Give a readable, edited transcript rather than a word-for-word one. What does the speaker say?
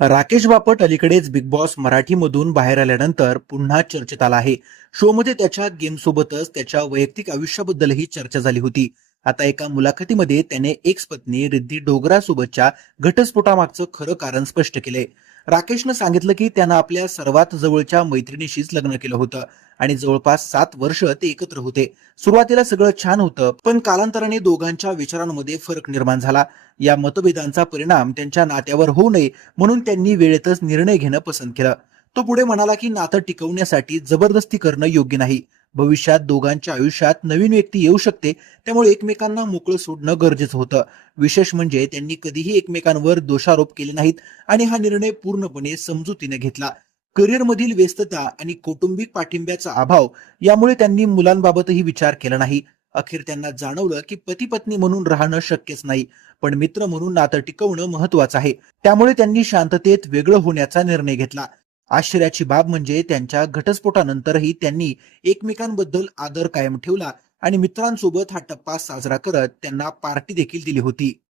राकेश बापट अलीकडेच big boss मराठीमधून बाहेर आल्यानंतर पुन्हा चर्चेत आला आहे. शोमध्ये त्याच्या गेमसोबतच त्याच्या वैयक्तिक आयुष्याबद्दलही चर्चा झाली होती. आता एका मुलाखतीमध्ये त्याने एक्स पत्नी रिद्धी डोगरासोबतच्या घटस्फोटामागचं खरं कारण स्पष्ट केलंय. राकेशनं सांगितलं की त्यानं आपल्या सर्वात जवळच्या मैत्रिणीशीच लग्न केलं होतं आणि जवळपास 7 वर्ष ते एकत्र होते. सुरुवातीला सगळं छान होतं, पण कालांतराने दोघांच्या विचारांमध्ये फरक निर्माण झाला. या मतभेदांचा परिणाम त्यांच्या नात्यावर होऊ नये म्हणून त्यांनी वेळेतच निर्णय घेणं पसंत केलं. तो पुढे म्हणाला की नातं टिकवण्यासाठी जबरदस्ती करणं योग्य नाही. भविष्यात दोघांच्या आयुष्यात नवीन व्यक्ती येऊ शकते, त्यामुळे एकमेकांना मोकळं सोडणं गरजेचं होतं. विशेष म्हणजे त्यांनी कधीही एकमेकांवर दोषारोप केले नाहीत आणि हा निर्णय पूर्णपणे समजुतीने घेतला. करिअरमधील व्यस्तता आणि कौटुंबिक पाठिंब्याचा अभाव यामुळे त्यांनी मुलांबाबतही विचार केला नाही. अखेर त्यांना जाणवलं की पती पत्नी म्हणून राहणं शक्यच नाही, पण मित्र म्हणून नातं टिकवणं महत्वाचं आहे. त्यामुळे त्यांनी शांततेत वेगळं होण्याचा निर्णय घेतला. आश्चर्याची बाब म्हणजे त्यांच्या घटस्फोटानंतरही त्यांनी एकमेकांबद्दल आदर कायम ठेवला आणि मित्रांसोबत हा टप्पा साजरा करत त्यांना पार्टी देखील दिली होती.